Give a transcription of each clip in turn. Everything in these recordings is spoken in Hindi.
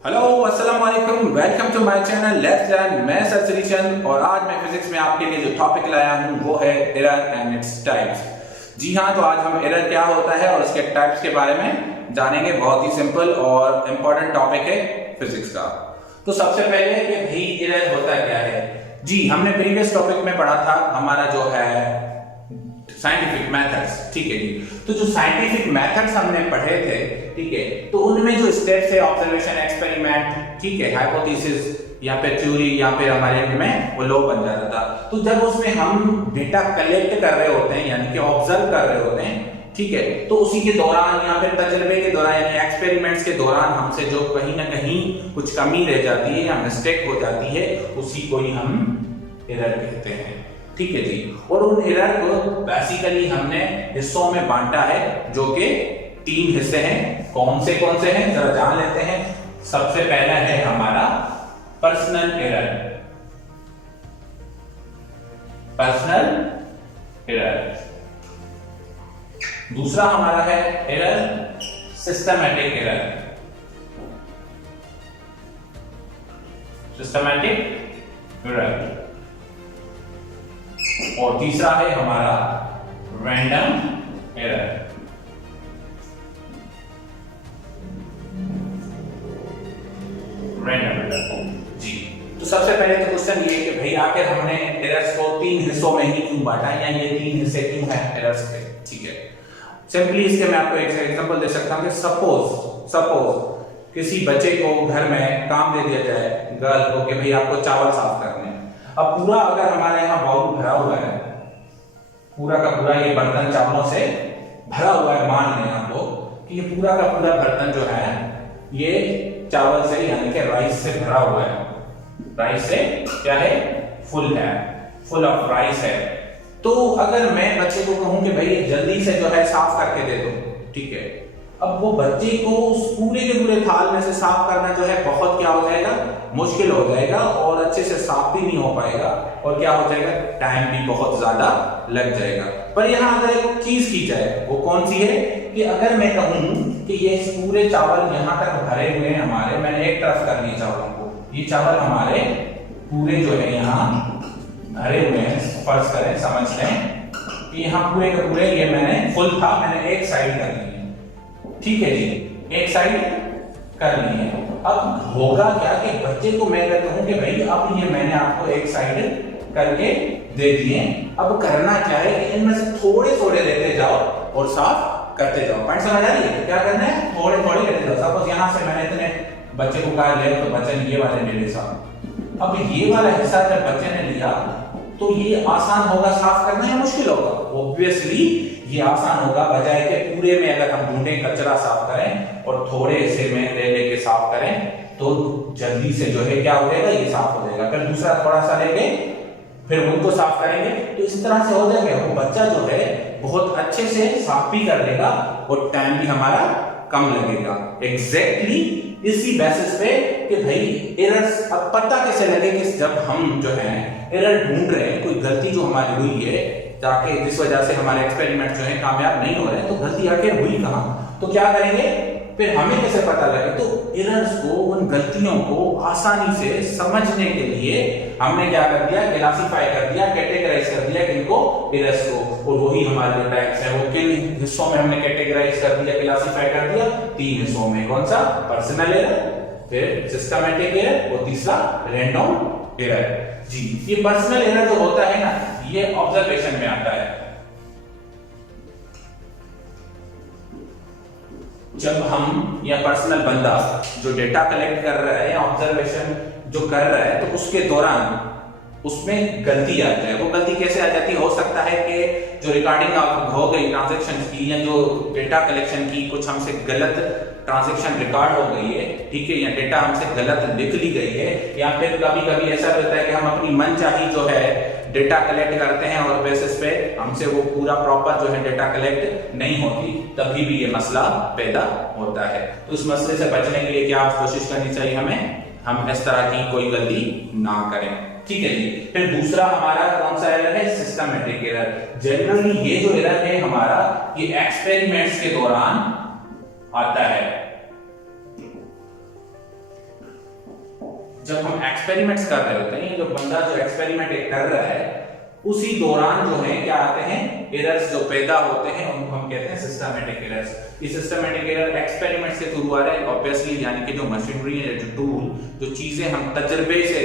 हेलो अस्सलाम वालेकुम, welcome to my channel let's learn. मैं सर श्री चंद और आज मैं फिजिक्स में आपके लिए जो टॉपिक लाया हूं वो है एरर एंड इट्स टाइप्स। जी हाँ, तो आज हम एरर क्या होता है और उसके टाइप्स के बारे में जानेंगे। बहुत ही सिंपल और इम्पोर्टेंट टॉपिक है फिजिक्स का। तो सबसे पहले कि भाई एरर होता क्या है। जी, हमने प्रीवियस टॉपिक में पढ़ा था हमारा जो है साइंटिफिक मेथड्स, ठीक है जी। तो जो साइंटिफिक मेथड्स हमने पढ़े थे, ठीक है, तो उनमें जो स्टेप्स है ऑब्जर्वेशन, एक्सपेरिमेंट, ठीक है, हाइपोथेसिस या फिर थ्योरी या फिर हमारे में वो लॉ बन जाता था। तो जब उसमें हम डेटा कलेक्ट कर रहे होते हैं यानी कि ऑब्जर्व कर रहे होते हैं, ठीक है, तो उसी के दौरान या फिर तजर्बे के दौरान यानी एक्सपेरिमेंट्स के दौरान हमसे जो कहीं ना कहीं कुछ कमी रह जाती है या मिस्टेक हो जाती है, उसी को ही हम एरर कहते हैं, ठीक है जी। और उन एरर को बेसिकली हमने हिस्सों में बांटा है जो कि 3 हिस्से हैं। कौन से हैं जरा जान लेते हैं। सबसे पहला है हमारा पर्सनल एरर, दूसरा हमारा है एरर सिस्टमैटिक एरर, और तीसरा है हमारा रैंडम एरर। जी, तो सबसे पहले तो क्वेश्चन ये है कि भाई आखिर हमने एरर्स को 3 हिस्सों में ही क्यों बांटा या ये 3 हिस्से क्यों हैं एरर्स के, ठीक है। सिंपली इसके मैं आपको एक एग्जांपल दे सकता हूं कि सपोज किसी बच्चे को घर में काम दे दिया जाए, गर्ल को, कि भाई आपको चावल साफ करने हैं। अब पूरा अगर हमारे यहाँ बाउल भरा हुआ है, पूरा का पूरा ये बर्तन चावलों से भरा हुआ है, मान लें आप लोग कि ये पूरा का पूरा बर्तन जो है ये चावल से यानी कि राइस से भरा हुआ है, राइस से क्या है, फुल ऑफ राइस है। तो अगर मैं बच्चे को कहूं कि भाई जल्दी से जो है साफ करके दे दो, ठीक है, अब वो बच्चे को उस पूरे के पूरे थाल में से साफ करना जो है बहुत क्या हो जाएगा, मुश्किल हो जाएगा और अच्छे से साफ भी नहीं हो पाएगा और क्या हो जाएगा, टाइम भी बहुत ज्यादा लग जाएगा। पर यहाँ अगर एक चीज की जाए, वो कौन सी है कि अगर मैं कहूं कि ये पूरे चावल यहाँ तक भरे हुए हैं हमारे, मैंने एक तरफ कर लिए चावलों को, ये चावल हमारे पूरे जो है यहाँ भरे हुए हैं, फर्ज करें, समझ लें कि यहाँ पूरे के पूरे ये मैंने फुल था, मैंने एक साइड कर ली, ठीक है जी, एक साइड कर ली है। अब होगा क्या कि बच्चे को मैं कहता हूं कि भाई अब ये मैंने आपको एक साइड करके दे दिए, अब करना क्या है कि इनमें से थोड़े थोड़े लेते जाओ और साफ करते जाओ। पॉइंट समझ आ रही है? क्या करना है, थोड़े थोड़े लेते जाओ। सपोज यहां से मैंने इतने बच्चे को कहा ले, तो बच्चे ने ये वाले ले लिए साफ। अब ये वाला हिस्सा जब बच्चे ने लिया तो ये आसान होगा साफ करना या मुश्किल होगा? ऑब्वियसली ये आसान होगा, बजाय के पूरे में अगर हम ढूंढें कचरा साफ करें और थोड़े हिस्से में ले लेके साफ करें तो जल्दी से जो है क्या हो जाएगा, ये साफ हो जाएगा। फिर दूसरा थोड़ा सा लेके फिर उनको साफ करेंगे तो इस तरह से हो जाएगा। वो बच्चा जो है बहुत अच्छे से साफ भी कर लेगा और टाइम भी हमारा कम लगेगा। एग्जैक्टली इसी बेसिस पे कि भाई एरर्स, अब पता कैसे लगे कि जब हम जो है एरर ढूंढ रहे हैं, कोई गलती जो हमारी हुई है ताकि जिस वजह से हमारे एक्सपेरिमेंट जो है कामयाब नहीं हो रहे हैं, तो गलती आखिर हुई कहां, तो क्या करेंगे, फिर हमें कैसे पता लगे। तो एरर्स को, उन गलतियों को आसानी से समझने के लिए हमने क्या कर दिया, क्लासिफाई कर दिया, कैटेगराइज कर दिया इनको, एरर्स को। और वही हमारे जो टाइप्स है वो किन हिस्सों में हमने कैटेगराइज कर दिया, क्लासिफाई कर दिया, 3 हिस्सों में। कौन सा, पर्सनल एरर, फिर सिस्टमैटिक एरर और तीसरा रैंडम एरर। जी, ये पर्सनल एरर जो होता है ना, ये ऑब्जर्वेशन में आता है। जब हम या पर्सनल बंदा जो डेटा कलेक्ट कर रहा है या ऑब्जर्वेशन जो कर रहा है, तो उसके दौरान उसमें गलती आ जाए। वो गलती कैसे आ जाती है, हो सकता है कि जो रिकॉर्डिंग हो गई ट्रांजैक्शन की या जो डेटा कलेक्शन की, कुछ हमसे गलत ट्रांजैक्शन रिकॉर्ड हो गई है, ठीक है, या डेटा हमसे गलत लिख ली गई है, या फिर कभी कभी ऐसा होता है कि हम अपनी मनचाही जो है डेटा कलेक्ट करते हैं और बेसिस पे हमसे वो पूरा प्रॉपर जो है डेटा कलेक्ट नहीं होती, तभी भी ये मसला पैदा होता है। तो इस मसले से बचने के लिए क्या कोशिश करनी चाहिए हमें, हम इस तरह की कोई गलती ना करें, ठीक है जी। फिर दूसरा हमारा कौन सा एरर है, सिस्टमैटिक एरर। जनरली ये जो एरर है हमारा, ये एक्सपेरिमेंट्स के दौरान आता है। जब हम एक्सपेरिमेंट्स कर रहे होते हैं, जो बंदा जो एक्सपेरिमेंट कर रहा है उसी दौरान जो है क्या आते हैं, एरर्स जो पैदा होते हैं उनको हम कहते हैं सिस्टमैटिक एरर्स। ये सिस्टमैटिक एरर एक्सपेरिमेंट्स के थ्रू आ रहे हैं ऑब्वियसली, यानी कि जो मशीनरी है, जो टूल, जो चीजें हम तजर्बे से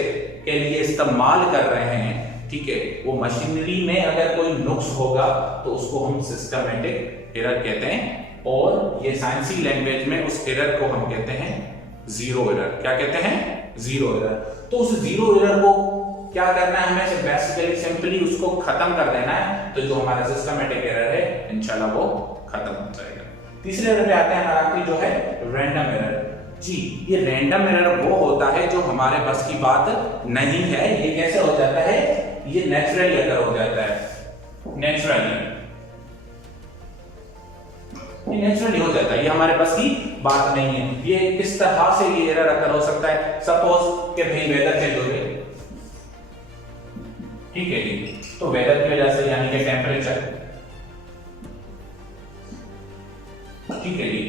के लिए इस्तेमाल कर रहे हैं, ठीक है, वो मशीनरी में अगर कोई नुक्स होगा तो उसको हम सिस्टमैटिक एरर कहते हैं, और ये साइंसी लैंग्वेज में उस एरर को हम कहते हैं जीरो एरर। क्या कहते हैं? Zero error. तो उस जीरो एरर को क्या करना है हमें? बेसिकली सिंपली उसको खत्म कर देना है, तो जो हमारा सिस्टमैटिक एरर है इंशाल्लाह वो खत्म हो जाएगा। तीसरे एरर पे आते हैं हमारा आखिरी जो है रैंडम एरर। जी, ये रैंडम एरर वो होता है जो हमारे बस की बात नहीं है। ये कैसे हो जाता है? ये नेचुरली अगर हो जाता है, नेचुरली हो जाता है, ये हमारे बस की बात नहीं है। ये किस तरह से ये एरर अगर हो सकता है? सपोज कि भाई वेदर चेंज हो गई, ठीक है जी, तो वेदर की वजह से यानी कि टेम्परेचर, ठीक है जी,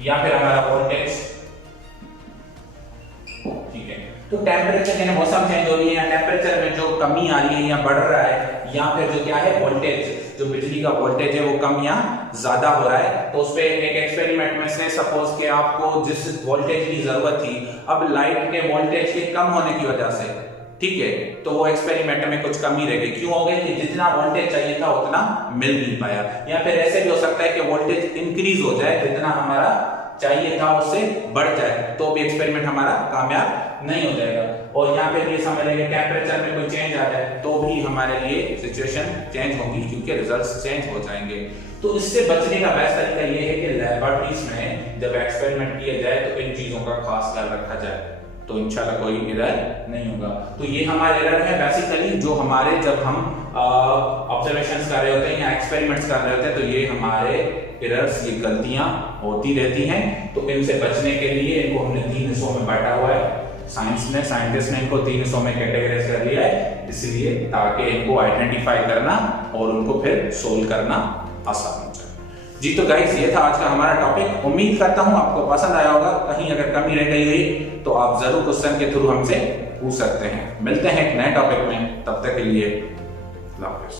या फिर हमारा वोल्टेज, ठीक है, तो टेम्परेचर यानी मौसम चेंज हो रही है, या टेम्परेचर में जो कमी आ रही है या बढ़ रहा है, या फिर जो क्या है वोल्टेज, जो बिजली का वोल्टेज है वो कम या ज्यादा हो रहा है, तो उस पे एक एक्सपेरिमेंट में से सपोज कि आपको जिस वोल्टेज की जरूरत थी, अब लाइट के वोल्टेज के कम होने की वजह से, ठीक है, तो वो एक्सपेरिमेंट में कुछ कमी रह गई। क्यों हो गई? कि जितना वोल्टेज चाहिए था उतना मिल नहीं पाया। या फिर ऐसे भी हो सकता है कि वोल्टेज इंक्रीज हो जाए, जितना हमारा चाहिए था उससे बढ़ जाए, तो भी एक्सपेरिमेंट हमारा कामयाब नहीं हो जाएगा। और यहाँ पे ये समझ लेंगे टेम्परेचर में कोई चेंज आ जाए तो भी हमारे लिए सिचुएशन चेंज होगी, क्योंकि रिजल्ट्स चेंज हो जाएंगे। तो इससे बचने का बेस्ट तरीका ये है कि लैबोरेटरीज में जब एक्सपेरिमेंट किया जाए तो इन चीजों का खास ख्याल रखा जाए, तो इंशाल्लाह कोई एरर नहीं होगा। तो ये हमारे एरर है बेसिकली जो हमारे जब हम ऑब्जर्वेशंस कर रहे होते हैं या एक्सपेरिमेंट्स कर रहे होते हैं, तो ये हमारे एरर्स, ये गलतियां होती रहती हैं। तो इनसे बचने के लिए इनको हमने 3 हिस्सों में बांटा हुआ है। साइंटिस्ट ने इनको 3 हिस्सों में कैटेगराइज कर लिया है, इसलिए ताकि इनको आइडेंटिफाई करना और उनको फिर सोल्व करना आसान हो जाए। जी, तो गाइस ये था आज का हमारा टॉपिक। उम्मीद करता हूं आपको पसंद आया होगा। कहीं अगर कमी रह गई हुई तो आप जरूर क्वेश्चन के थ्रू हमसे पूछ सकते हैं। मिलते हैं एक नए टॉपिक में, तब तक के लिए अल्लाह हाफिज़।